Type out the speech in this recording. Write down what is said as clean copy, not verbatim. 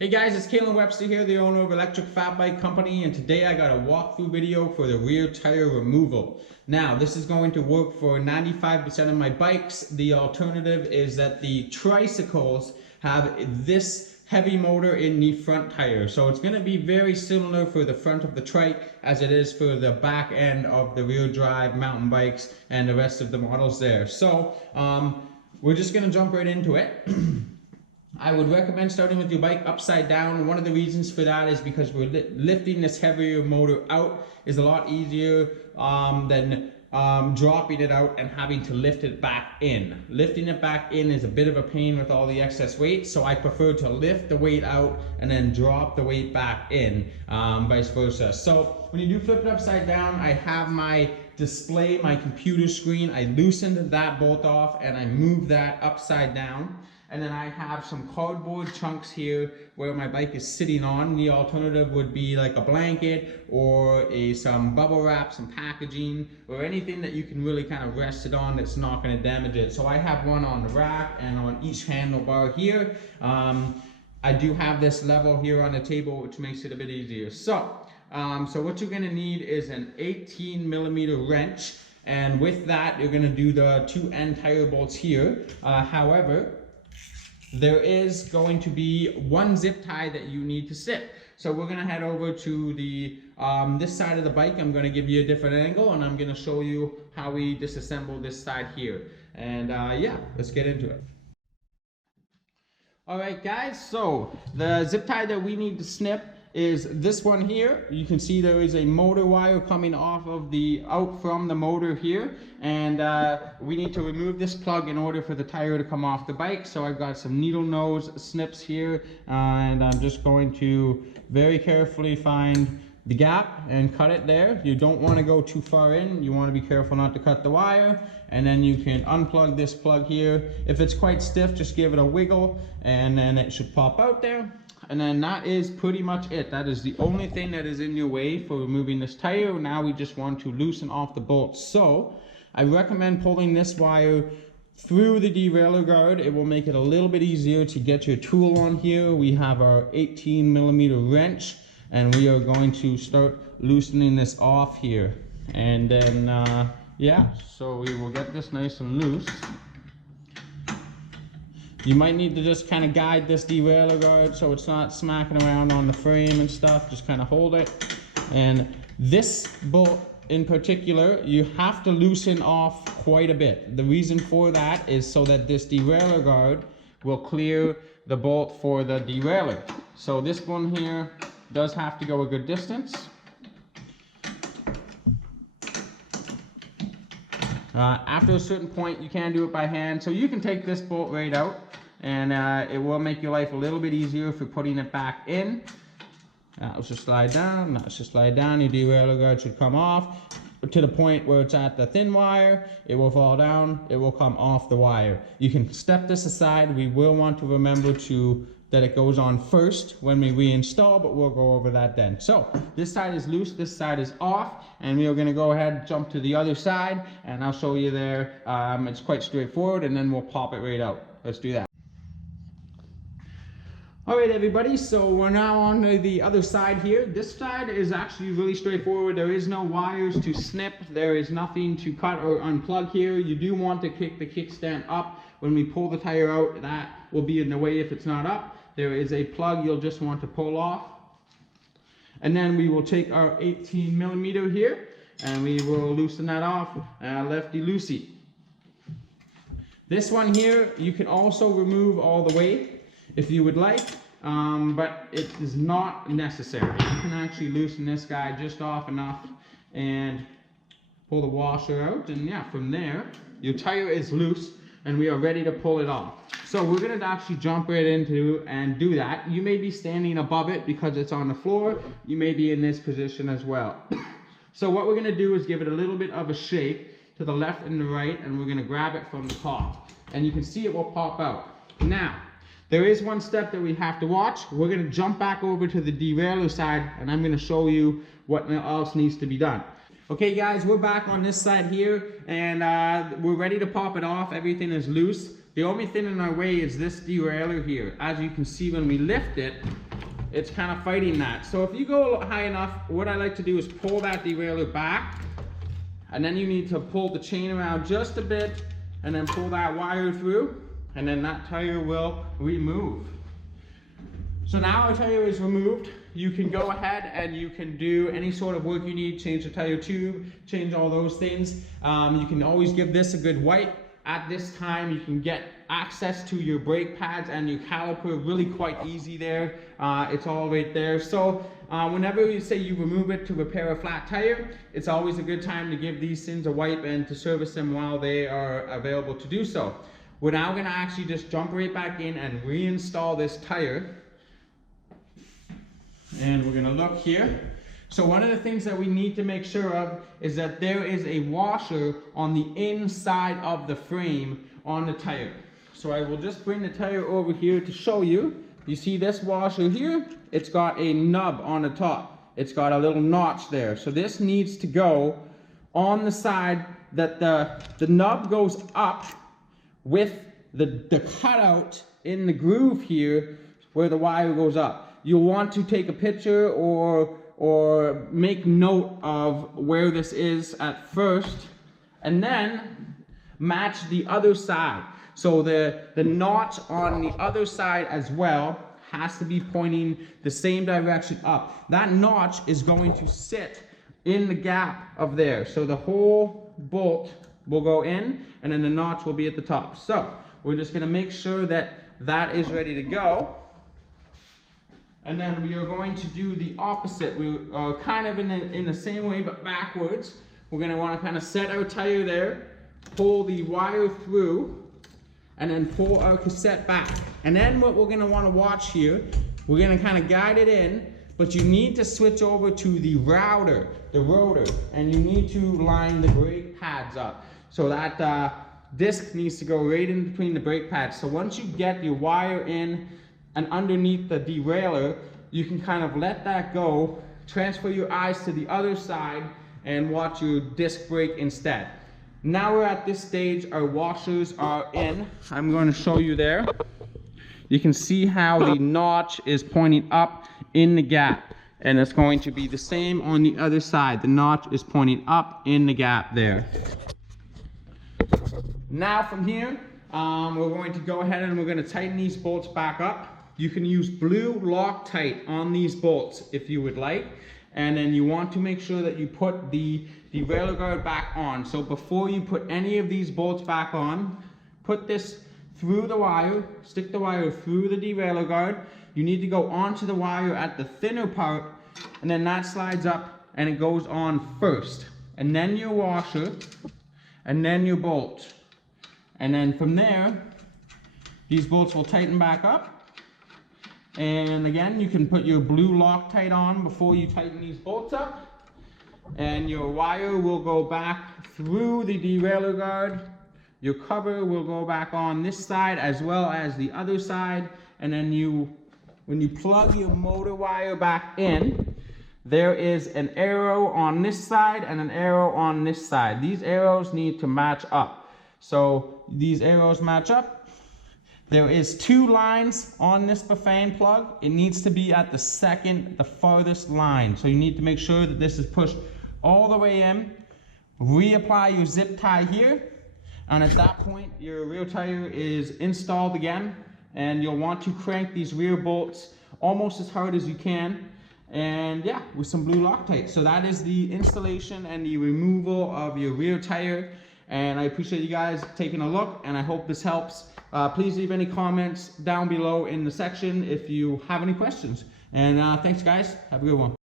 Hey guys, it's Kalen Webster here, the owner of Electric Fat Bike Company, and today I got a walkthrough video for the rear tire removal. Now, this is going to work for 95% of my bikes. The alternative is that the tricycles have this heavy motor in the front tire. So it's going to be very similar for the front of the trike as it is for the back end of the rear drive mountain bikes and the rest of the models there. So we're just going to jump right into it. I would recommend starting with your bike upside down. One of the reasons for that is because we're lifting this heavier motor out is a lot easier than dropping it out and having to lift it back in. Lifting it back in is a bit of a pain with all the excess weight, so I prefer to lift the weight out and then drop the weight back in, vice versa. So when you do flip it upside down, I have my display, my computer screen. I loosened that bolt off and I moved that upside down. And then I have some cardboard chunks here where my bike is sitting on. The alternative would be like a blanket or some bubble wrap, some packaging, or anything that you can really kind of rest it on that's not going to damage it. So I have one on the rack and on each handlebar here. I do have this level here on the table, which makes it a bit easier. So what you're going to need is an 18mm wrench. And with that, you're going to do the two end tire bolts here. However, there is going to be one zip tie that you need to snip. So we're going to head over to the this side of the bike. I'm going to give you a different angle and I'm going to show you how we disassemble this side here. And yeah, let's get into it. Alright guys, so the zip tie that we need to snip is this one here. You can see there is a motor wire coming off of out from the motor here, and we need to remove this plug in order for the tire to come off the bike. So I've got some needle nose snips here, and I'm just going to very carefully find the gap and cut it there. You don't want to go too far in. You want to be careful not to cut the wire, and then you can unplug this plug here. If it's quite stiff, just give it a wiggle and then it should pop out there. And then that is pretty much it. That is the only thing that is in your way for removing this tire. Now we just want to loosen off the bolts. So I recommend pulling this wire through the derailleur guard. It will make it a little bit easier to get your tool on here. We have our 18mm wrench and we are going to start loosening this off here. And then yeah, so we will get this nice and loose. You might need to just kind of guide this derailleur guard so it's not smacking around on the frame and stuff. Just kind of hold it. And this bolt in particular, you have to loosen off quite a bit. The reason for that is so that this derailleur guard will clear the bolt for the derailleur. So this one here does have to go a good distance. After a certain point, you can do it by hand. So you can take this bolt right out, and it will make your life a little bit easier if you're putting it back in. Let's just slide down. Let's just slide down. Your derailleur guard should come off to the point where it's at the thin wire. It will fall down. It will come off the wire. You can step this aside. We will want to remember that it goes on first when we reinstall, but we'll go over that then. So this side is loose, this side is off, and we are going to go ahead and jump to the other side, and I'll show you there. It's quite straightforward, and then we'll pop it right out. Let's do that. Alright everybody, so we're now on the other side here. This side is actually really straightforward. There is no wires to snip. There is nothing to cut or unplug here. You do want to kick the kickstand up. When we pull the tire out, that will be in the way if it's not up. There is a plug you'll just want to pull off. And then we will take our 18mm here and we will loosen that off, lefty loosey. This one here, you can also remove all the weight if you would like, but it is not necessary. You can actually loosen this guy just off enough and pull the washer out, and yeah, from there, your tire is loose and we are ready to pull it off. So we're going to actually jump right into and do that. You may be standing above it because it's on the floor. You may be in this position as well. So what we're going to do is give it a little bit of a shake to the left and the right, and we're going to grab it from the top. And you can see it will pop out. Now, there is one step that we have to watch. We're going to jump back over to the derailleur side, and I'm going to show you what else needs to be done. Okay guys, we're back on this side here, and we're ready to pop it off. Everything is loose. The only thing in our way is this derailleur here. As you can see, when we lift it, it's kind of fighting that. So if you go high enough, what I like to do is pull that derailleur back, and then you need to pull the chain around just a bit and then pull that wire through, and then that tire will remove. So now our tire is removed. You can go ahead and you can do any sort of work you need, change the tire tube, change all those things. You can always give this a good wipe. At this time, you can get access to your brake pads and your caliper really quite easy there. It's all right there. So whenever you say you remove it to repair a flat tire, it's always a good time to give these things a wipe and to service them while they are available to do so. We're now going to actually just jump right back in and reinstall this tire. And we're going to look here. So one of the things that we need to make sure of is that there is a washer on the inside of the frame on the tire. So I will just bring the tire over here to show you. You see this washer here? It's got a nub on the top. It's got a little notch there. So this needs to go on the side that the nub goes up with the cutout in the groove here where the wire goes up. You'll want to take a picture or make note of where this is at first, and then match the other side. So the notch on the other side as well has to be pointing the same direction up. That notch is going to sit in the gap of there. So the whole bolt will go in, and then the notch will be at the top. So we're just gonna make sure that that is ready to go. And then we are going to do the opposite. We are kind of in the same way, but backwards. We're going to want to kind of set our tire there, pull the wire through, and then pull our cassette back. And then what we're going to want to watch here, we're going to kind of guide it in, but you need to switch over to the rotor, and you need to line the brake pads up. So that disc needs to go right in between the brake pads. So once you get your wire in and underneath the derailleur, you can kind of let that go, transfer your eyes to the other side, and watch your disc brake instead. Now we're at this stage, our washers are in. I'm going to show you there. You can see how the notch is pointing up in the gap, and it's going to be the same on the other side. The notch is pointing up in the gap there. Now from here, we're going to go ahead and we're going to tighten these bolts back up. You can use blue Loctite on these bolts if you would like, and then you want to make sure that you put the derailleur guard back on. So before you put any of these bolts back on, put this through the wire, stick the wire through the derailleur guard. You need to go onto the wire at the thinner part, and then that slides up and it goes on first, and then your washer, and then your bolt, and then from there these bolts will tighten back up. And again, you can put your blue Loctite on before you tighten these bolts up, and your wire will go back through the derailleur guard. Your cover will go back on this side as well as the other side, and then when you plug your motor wire back in, there is an arrow on this side and an arrow on this side. These arrows need to match up. So these arrows match up. There is 2 lines on this Bafang plug. It needs to be at the farthest line. So you need to make sure that this is pushed all the way in. Reapply your zip tie here. And at that point, your rear tire is installed again. And you'll want to crank these rear bolts almost as hard as you can. And yeah, with some blue Loctite. So that is the installation and the removal of your rear tire. And I appreciate you guys taking a look, and I hope this helps. Please leave any comments down below in the section if you have any questions. And thanks guys, have a good one.